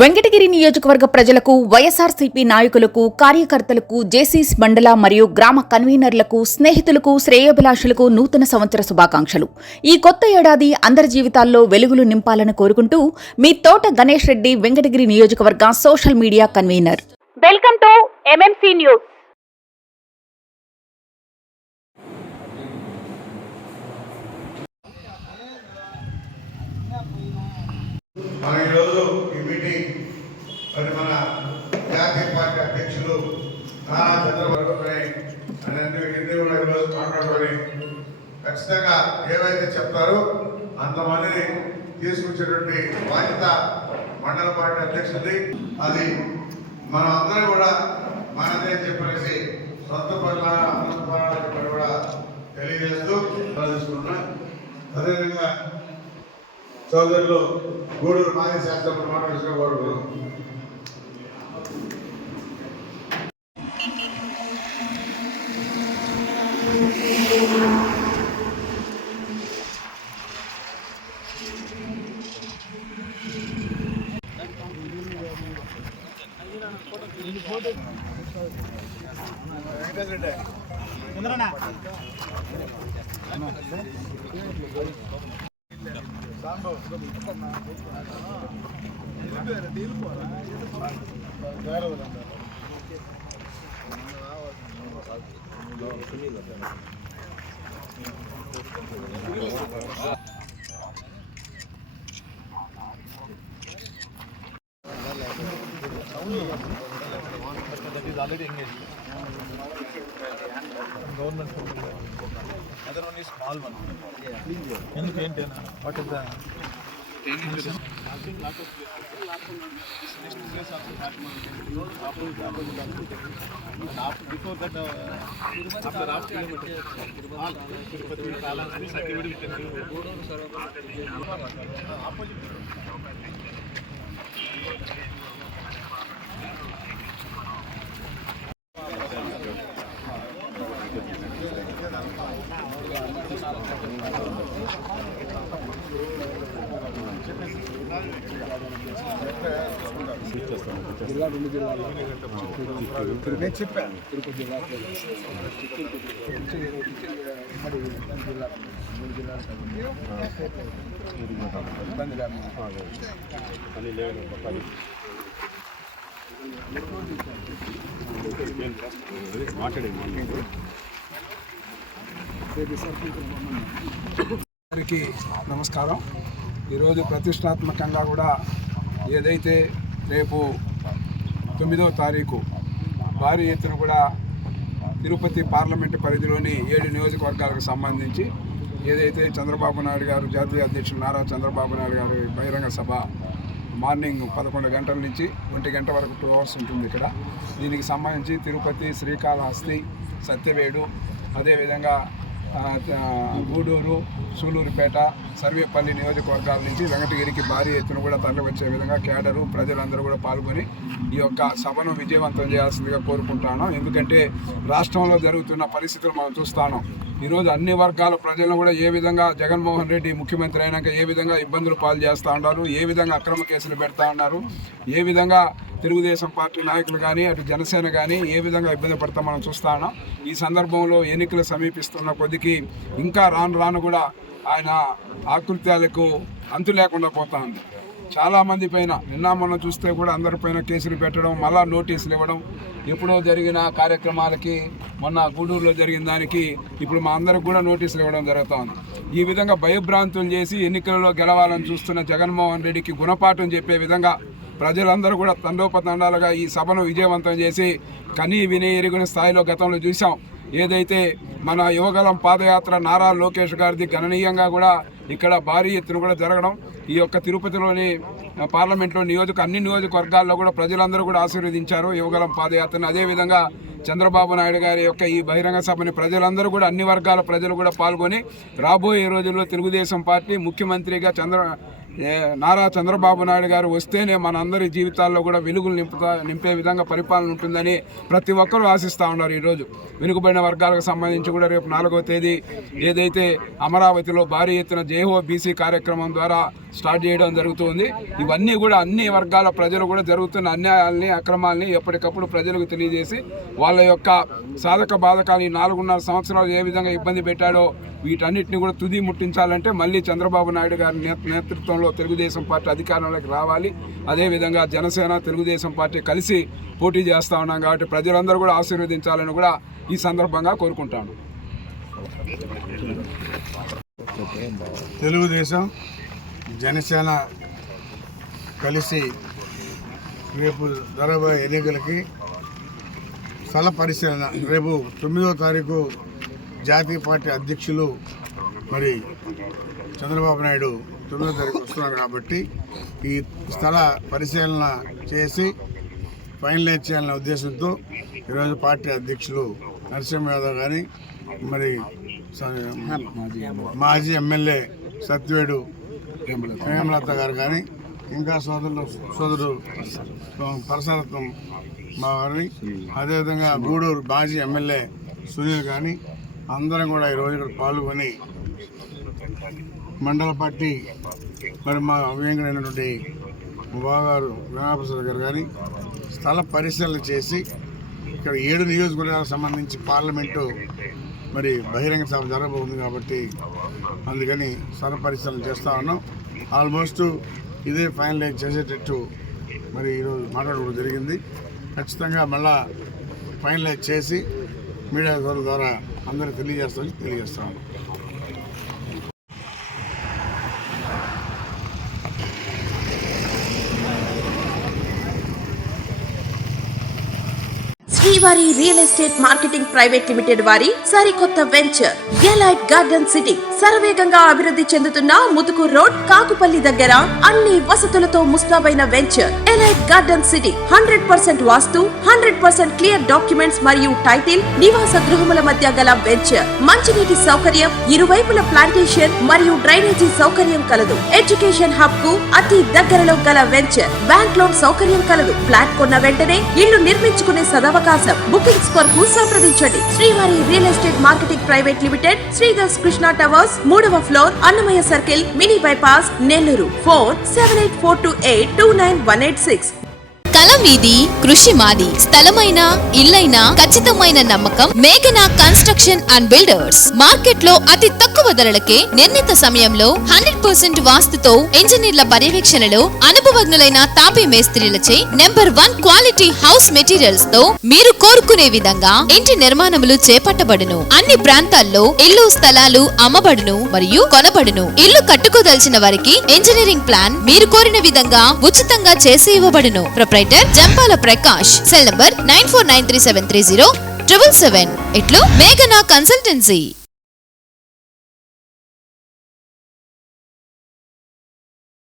వెంకటగిరి నియోజకవర్గ ప్రజలకు, వైఎస్ఆర్సీపీ నాయకులకు, కార్యకర్తలకు, జేసీస్ మండల మరియు గ్రామ కన్వీనర్లకు, స్నేహితులకు, శ్రేయోభిలాషులకు నూతన సంవత్సర శుభాకాంక్షలు. ఈ కొత్త ఏడాది అందరి జీవితాల్లో వెలుగులు నింపాలని కోరుకుంటూ మీ తోట గణేష్ రెడ్డి, వెంకటగిరి నియోజకవర్గ social media convener. Welcome to MMC news. ఈరోజు ఈ మీటింగ్ మన జాతీయ పార్టీ అధ్యక్షులు నారా చంద్రబాబు ఈరోజు మాట్లాడుకొని ఖచ్చితంగా ఏవైతే చెప్తారో అంతమందిని తీసుకొచ్చేటువంటి బాధ్యత మండల పార్టీ అధ్యక్షుడి. అది మనం అందరం కూడా మనదే చెప్పేసి సొంత పనుల చెప్పని కూడా తెలియజేస్తూ తీసుకుంటున్నాం. అదేవిధంగా సోదరులు గూడూరు మాజీ శాస్త్రం మాట్లాడుతున్న కోరుకున్నాం. Already engaged. Government other one is small one. Yeah. In paint, what is the? I think lot of next place also after before that after half kilometer all Tirupati Kalansi certificate opposite. జిల్లా రెండు జిల్లాలు నేను చెప్పాను. తిరుపతి జిల్లా, ఉమ్మడి జిల్లా, మూడు జిల్లాలు ఇబ్బంది అందరికీ నమస్కారం. ఈరోజు ప్రతిష్టాత్మకంగా కూడా ఏదైతే రేపు 9వ తారీఖు భారీ ఎత్తున కూడా తిరుపతి పార్లమెంటు పరిధిలోని 7 నియోజకవర్గాలకు సంబంధించి ఏదైతే చంద్రబాబు నాయుడు గారు, జాతీయ అధ్యక్షులు నారా చంద్రబాబు నాయుడు గారు బహిరంగ సభ మార్నింగ్ 11 గంటల నుంచి 1 గంట వరకు 2 hours ఉంటుంది ఇక్కడ. దీనికి సంబంధించి తిరుపతి, శ్రీకాళహస్తి, సత్యవేడు, అదేవిధంగా గూడూరు, సూలూరుపేట, సర్వేపల్లి నియోజకవర్గాల నుంచి వెంకటగిరికి భారీ ఎత్తున కూడా తరలి వచ్చే విధంగా కేడరు, ప్రజలందరూ కూడా పాల్గొని ఈ యొక్క సభను విజయవంతం చేయాల్సిందిగా కోరుకుంటాను. ఎందుకంటే రాష్ట్రంలో జరుగుతున్న పరిస్థితులు మనం చూస్తాను. ఈరోజు అన్ని వర్గాల ప్రజలను కూడా ఏ విధంగా జగన్మోహన్ రెడ్డి ముఖ్యమంత్రి అయినాక ఏ విధంగా ఇబ్బందులు పాలు చేస్తూ ఉన్నారు, ఏ విధంగా అక్రమ కేసులు పెడతా ఉన్నారు, ఏ విధంగా తెలుగుదేశం పార్టీ నాయకులు కానీ అటు జనసేన కానీ ఏ విధంగా ఇబ్బంది పడతా మనం చూస్తా ఉన్నాం. ఈ సందర్భంలో ఎన్నికలు సమీపిస్తున్న కొద్దికి ఇంకా రాను కూడా ఆయన ఆకృత్యాలకు అంతు లేకుండా పోతా ఉంది. చాలామంది పైన నిన్న మొన్న చూస్తే కూడా అందరిపైన కేసులు పెట్టడం, మళ్ళా నోటీసులు ఇవ్వడం, ఎప్పుడో జరిగిన కార్యక్రమాలకి మొన్న గూడూరులో జరిగిన దానికి ఇప్పుడు మా అందరికి కూడా నోటీసులు ఇవ్వడం జరుగుతూ ఉంది. ఈ విధంగా భయభ్రాంతులు చేసి ఎన్నికలలో గెలవాలని చూస్తున్న జగన్మోహన్ రెడ్డికి గుణపాఠం చెప్పే విధంగా ప్రజలందరూ కూడా తండోపతండాలుగా ఈ సభను విజయవంతం చేసి కనీ విని ఎరిగిన స్థాయిలో గతంలో చూసాం. ఏదైతే మన యువగలం పాదయాత్ర నారా లోకేష్ గారిది గణనీయంగా కూడా ఇక్కడ భారీ ఎత్తున కూడా జరగడం, ఈ యొక్క తిరుపతిలోని పార్లమెంట్లో అన్ని నియోజకవర్గాల్లో కూడా ప్రజలందరూ కూడా ఆశీర్వదించారు యువగలం పాదయాత్రను. అదేవిధంగా చంద్రబాబు నాయుడు గారి యొక్క ఈ బహిరంగ సభని ప్రజలందరూ కూడా అన్ని వర్గాల ప్రజలు కూడా పాల్గొని రాబోయే రోజుల్లో తెలుగుదేశం పార్టీ ముఖ్యమంత్రిగా నారా చంద్రబాబు నాయుడు గారు వస్తేనే మనందరి జీవితాల్లో కూడా వెలుగులు నింపే విధంగా పరిపాలన ఉంటుందని ప్రతి ఒక్కరూ ఆశిస్తూ ఉన్నారు. ఈరోజు వెనుకబడిన వర్గాలకు సంబంధించి కూడా రేపు 4వ తేదీ ఏదైతే అమరావతిలో భారీ ఎత్తున జైహో బీసీ కార్యక్రమం ద్వారా స్టార్ట్ చేయడం జరుగుతుంది. ఇవన్నీ కూడా అన్ని వర్గాల ప్రజలు కూడా జరుగుతున్న అన్యాయాల్ని అక్రమాల్ని ఎప్పటికప్పుడు ప్రజలకు తెలియజేసి వాళ్ళ యొక్క సాధక బాధకాలు ఈ 4.5 సంవత్సరాలు ఏ విధంగా ఇబ్బంది పెట్టాడో వీటన్నిటిని కూడా తుది ముట్టించాలంటే మళ్ళీ చంద్రబాబు నాయుడు గారి నేతృత్వంలో తెలుగుదేశం పార్టీ అధికారంలోకి రావాలి. అదేవిధంగా జనసేన తెలుగుదేశం పార్టీ కలిసి పోటీ చేస్తూ ఉన్నాం కాబట్టి ప్రజలందరూ కూడా ఆశీర్వదించాలని కూడా ఈ సందర్భంగా కోరుకుంటాను. తెలుగుదేశం జనసేన కలిసి రేపు జరగబోయే ఎన్నికలకి స్థల పరిశీలన రేపు 9వ తారీఖు జాతీయ పార్టీ అధ్యక్షులు మరి చంద్రబాబు నాయుడు 9వ తారీఖు వస్తున్నారు కాబట్టి ఈ స్థల పరిశీలన చేసి ఫైనలైజ్ చేయాలనే ఉద్దేశంతో ఈరోజు పార్టీ అధ్యక్షులు నరసింహ యాదవ్ కానీ మరి మాజీ ఎమ్మెల్యే సత్యవేడు హేమలత గారు కానీ ఇంకా సోదరుడు పరసరత్నం మా వారిని అదేవిధంగా గూడూరు మాజీ ఎమ్మెల్యే సునీల్ కానీ అందరం కూడా ఈరోజు ఇక్కడ పాల్గొని మండల పార్టీ మరి మా అవ్యంకుడైనటువంటి బావగారు వెంకటప్రసాద్ గారు కానీ స్థల పరిశీలన చేసి ఇక్కడ 7 నియోజకవర్గాలకు సంబంధించి పార్లమెంటు మరి బహిరంగ సభ జరగబోతుంది కాబట్టి అందుకని స్థల పరిశీలన చేస్తూ ఉన్నాం. ఆల్మోస్ట్ ఇదే ఫైనలైజ్ చేసేటట్టు మరి ఈరోజు మాట్లాడడం జరిగింది. ఖచ్చితంగా మళ్ళా ఫైనలైజ్ చేసి మీడియా ద్వారా అందరికీ తెలియజేస్తాను. శ్రీవారి real estate marketing private limited వారి సరికొత్త వెంచర్ ఎలైట్ గార్డెన్ సిటీ శరవేగంగా అభివృద్ధి చెందుతున్న ముతుకూర్ రోడ్ కాకుపల్లి దగ్గర అన్ని వసతులతో ముస్తాబైన వెంచర్ ఎలైట్ గార్డెన్ సిటీ 100% వాస్తు 100% క్లియర్ డాక్యుమెంట్స్ మరియు టైటిల్ నివాస గృహముల మధ్య గల వెంచర్ మంచినీటి సౌకర్యం ఇరువైపుల ప్లాంటేషన్ మరియు డ్రైనేజీ సౌకర్యం కలదు. ఎడ్యుకేషన్ హబ్ కు అతి దగ్గరలో గల వెంచర్ బ్యాంక్ లోన్ సౌకర్యం కలదు. ఫ్లాట్ కొన్న వెంటనే ఇల్లు నిర్మించుకునే సదవకాశం. బుకింగ్స్ కొరకు సంప్రదించండి. Srivari real estate marketing private limited, Sridhar's Krishna towers, 3వ floor, Annamayya circle, mini bypass, Nellore. Phone 7842829186. కలం మీది, కృషి మాది. స్థలమైన, ఇల్లైనా ఖచ్చితమైన నమ్మకం మేఘనా కన్స్ట్రక్షన్ అండ్ బిల్డర్స్. మార్కెట్ లో అతి తక్కువ ధరలకే నిర్ణీత సమయంలో 100% వాస్తుతో ఇంజనీర్ల పర్యవేక్షణలో అనుభవజ్ఞులైన తాపీ మేస్త్రీలచే నెంబర్ 1 క్వాలిటీ హౌస్ మెటీరియల్స్ తో మీరు కోరుకునే విధంగా ఇంటి నిర్మాణములు చేపట్టబడును. అన్ని ప్రాంతాల్లో ఇల్లు స్థలాలు అమ్మబడును మరియు కొనబడును. ఇల్లు కట్టుకోదలిచిన వారికి ఇంజనీరింగ్ ప్లాన్ మీరు కోరిన విధంగా ఉచితంగా చేసి ఇవ్వబడును. జంపాల ప్రకాష్. Cell number 9493730777. ఇట్లు మేఘనా కన్సల్టెన్సీ.